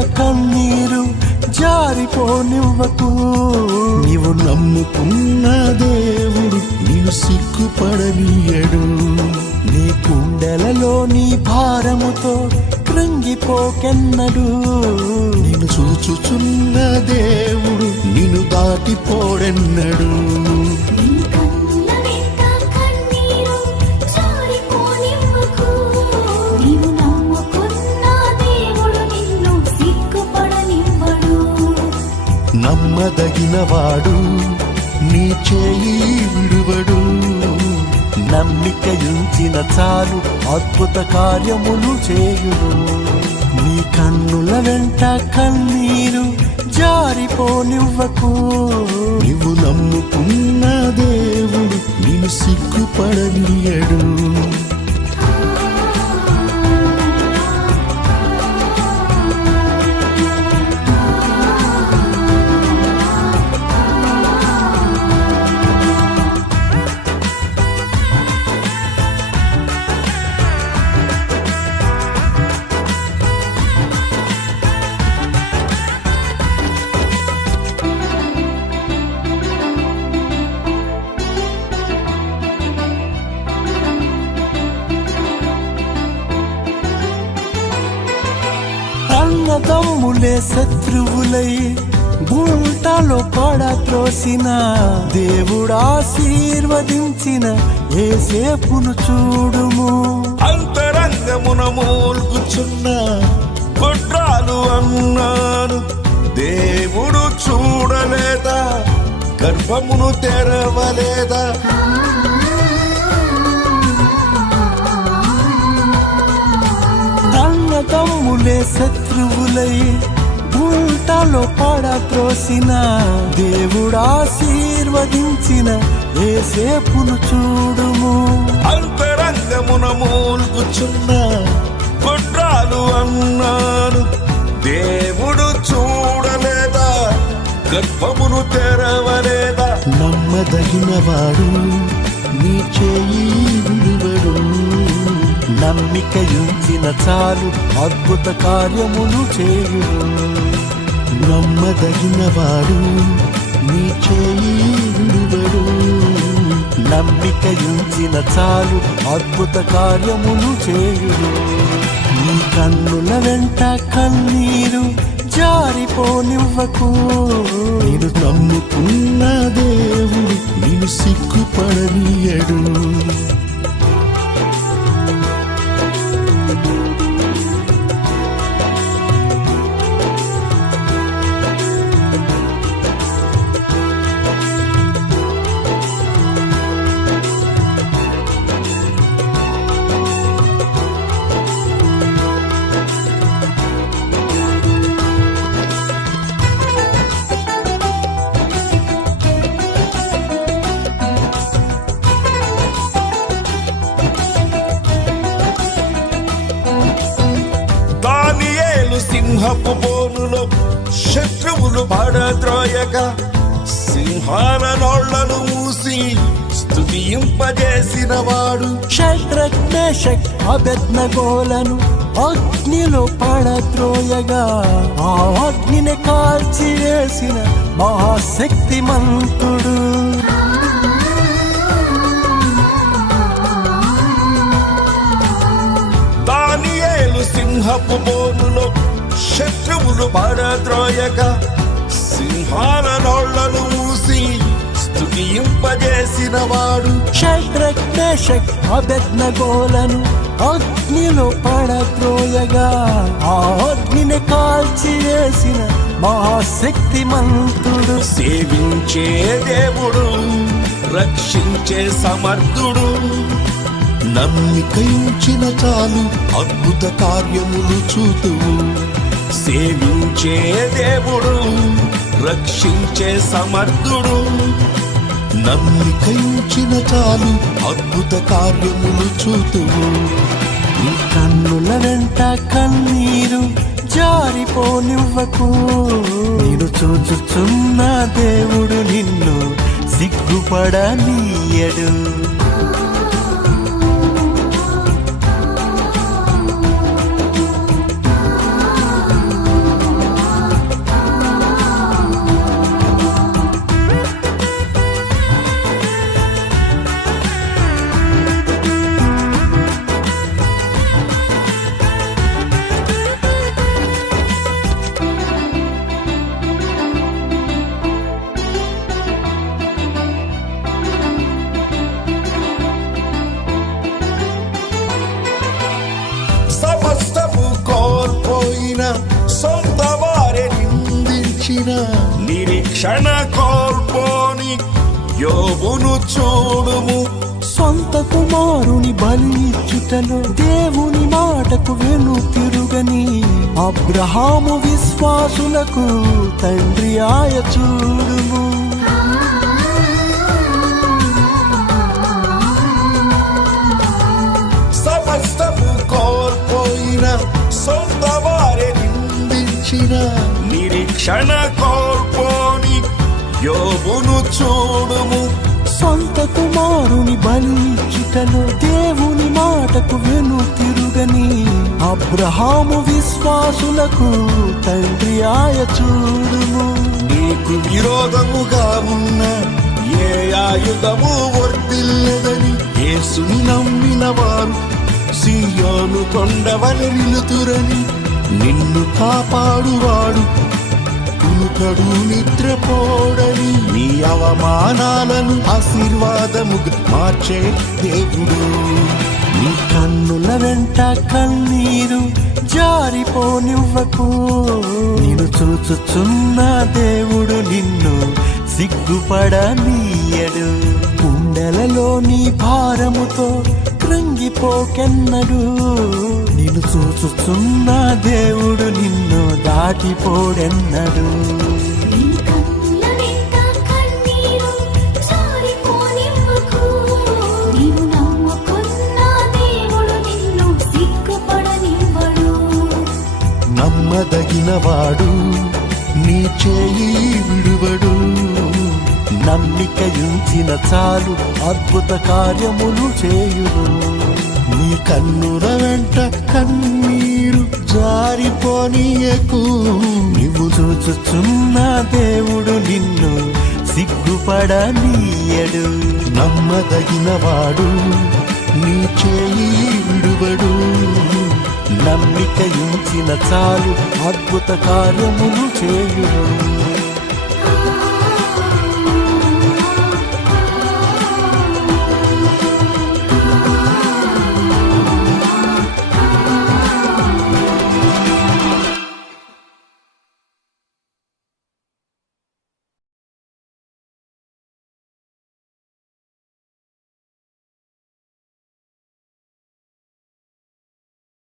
కన్నీరు జారిపోనివ్వకు. నీవు నమ్ముకున్న దేవుడు నిన్ను సిగ్గుపడనీయడు. నీ గుండెలలో నీ భారముతో కృంగిపోకెన్నడు. నిన్ను చూచుచున్న దేవుడు నిన్ను దాటిపోడెన్నడు. నమ్మదగినవాడు నీ చేయి విడువడు. నమ్మికయుంచిన చాలు అద్భుత కార్యములు చేయును. నీ కన్నుల వెంట కన్నీరు జారిపోనివ్వకు. నీవు నమ్ముకున్న దేవుడు నిన్ను సిగ్గుపడనీయడు. అన్నదమ్ములే శత్రువులై గుంటలో పడత్రోసిన దేవుడు ఆశీర్వదించిన యేసేపును చూడుము. అంతరంగమున మూల్గుచున్న గొడ్రాలు అన్నాను దేవుడు చూడలేదా? గర్భమును తెరవలేదా? అన్నదమ్ములే శత్రువులై గుంటలో పడత్రోసిన దేవుడు ఆశీర్వదించిన యేసేపును చూడుము. అంతరంగమున మూల్గుచున్న గొడ్రాలు అన్నాను దేవుడు చూడలేదా? గర్భమును తెరవలేదా? నమ్మదగినవాడు నీ చేయి విడువడు. నమ్మికయుంచిన చాలు అద్భుత కార్యములు చేయును. నమ్మదగినవాడు నీ చేయి విడువడు. నమ్మికయుంచిన చాలు అద్భుత కార్యములు చేయును. నీ కన్నుల వెంట కన్నీరు జారిపోనివ్వకు. నేను నమ్ముకున్న దేవుడు నిన్ను సిగ్గుపడనీయడు. సింహపు బోనులో శత్రువులు పడద్రోయగా సింహాల నోళ్లను మూసి స్తుతింపజేసిన వాడు. షద్రక్ మేషక్ అబేద్నెగోలను అగ్నిలో పడద్రోయగా ఆ అగ్నిని కాల్చివేసిన మహాశక్తిమంతుడు. దానియేలు సింహపు బోనులో శత్రువులు పడద్రోయగా సింహాల నోళ్లను మూసి స్తుతింపజేసిన వాడు. షద్రక్ మేషక్ అబేద్నెగోలను అగ్నిలో పడద్రోయగా ఆ అగ్నిని కాల్చివేసిన మహాశక్తిమంతుడు. సేవించే దేవుడు రక్షించే సమర్థుడు. నమ్మికయుంచిన చాలు అద్భుత కార్యములు చూతువు. సేవించే దేవుడు రక్షించే సమర్థుడు. నమ్మికయుంచిన చాలు అద్భుత కార్యములు చూతువు. నీ కన్నుల వెంట కన్నీరు జారిపోనివ్వకు. నేను చూచుచున్న దేవుడు నిన్ను సిగ్గుపడనీయడు. కోల్పోయిన సొంత వారే నిందించిన నిరీక్షణ కోల్పోని యోబును చూడుము. సొంత కుమారుని బలి ఇచ్చుటలో దేవుని మాటకు వెనుతిరుగని అబ్రహాము విశ్వాసులకు తండ్రి ఆయ చూడుము. సమస్తము కోల్పోయిన సొంత వారే నిందించిన నిరీక్షణ కోల్పోని యోబును చూడుము. సొంత కుమారుని బలి ఇచ్చుటలో దేవుని మాటకు వెనుతిరుగని అబ్రహాము విశ్వాసులకు తండ్రి ఆయ చూడుము. నీకు విరోధముగా ఉన్న ఏ ఆయుధము వర్ధిల్లదని యేసుని నమ్మిన వారు సీయోను కొండవని నిలుతురని నిన్ను కాపాడువాడు కునుకడు నిద్రపోడని నీ అవమానాలను ఆశీర్వాదముగా మార్చే దేవుడు. నీ కన్నుల వెంట కన్నీరు జారిపోనివ్వకు. నిన్ను చూచుచున్న దేవుడు నిన్ను సిగ్గుపడనీయడు. గుండెలలో నీ భారముతో కృంగిపోకెన్నడు. నిన్ను చూచుచున్న దేవుడు నిన్ను దాటిపోడెన్నడు. నమ్మదగినవాడు నీ చేయి విడువడు. నమ్మికయుంచిన చాలు అద్భుత కార్యములు చేయును. నీ కన్నుల వెంట కన్నీరు జారిపోనీయకు. నువ్వు చూచుచున్న దేవుడు నిన్ను సిగ్గుపడనీయడు. నమ్మదగినవాడు నీ చేయి విడువడు. నమ్మికయుంచిన చాలు అద్భుత కార్యములు చేయును.